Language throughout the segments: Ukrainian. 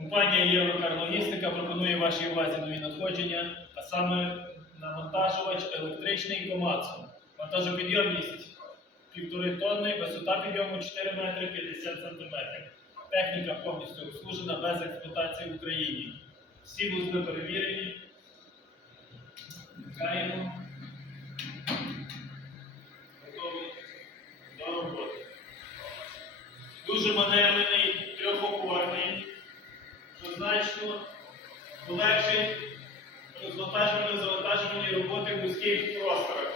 Компанія Єврокарлогістика пропонує вашій увазі нові надходження, а саме навантажувач електричний Комацу. Вантажопідйомність півтори тонни, висота підйому 4 метри 50 сантиметрів. Техніка повністю обслужена без експлуатації в Україні. Всі вузли перевірені. Вмикаємо. Готові до роботи. Дуже маневрений, трьохопорний, значно полегшить розвантаження завантажування роботи в вузьких просторах.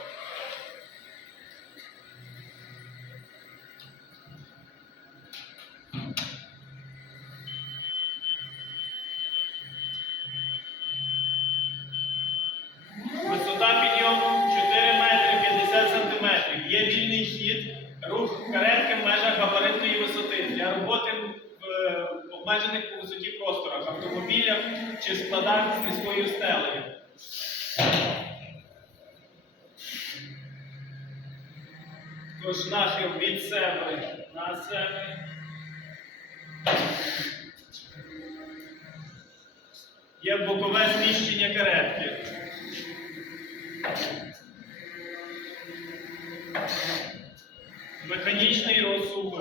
Висота підйому 4 метри 50 сантиметрів. Є вільний хід, рух каретки в межах габаритної висоти для роботи обмежених по висоті просторах, автомобілях чи складах з низькою стелею. Тож нахил від себе на себе. Є бокове зміщення каретки. Механічний розсув.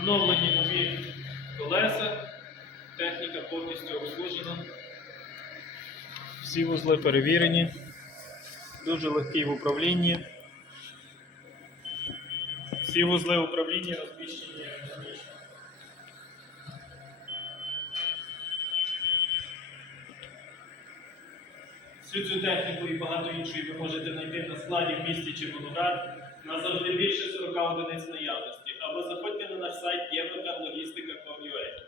Встановлені нові колеса, техніка повністю обслужена. Всі вузли перевірені, дуже легкий в управлінні. Всі вузли управління розміщені. Всю цю техніку і багато іншої ви можете знайти на складі в місті Червоноград на завжди більше 40 одиниць наявності. Або заходьте на наш сайт єврокарлогістика.com.ua.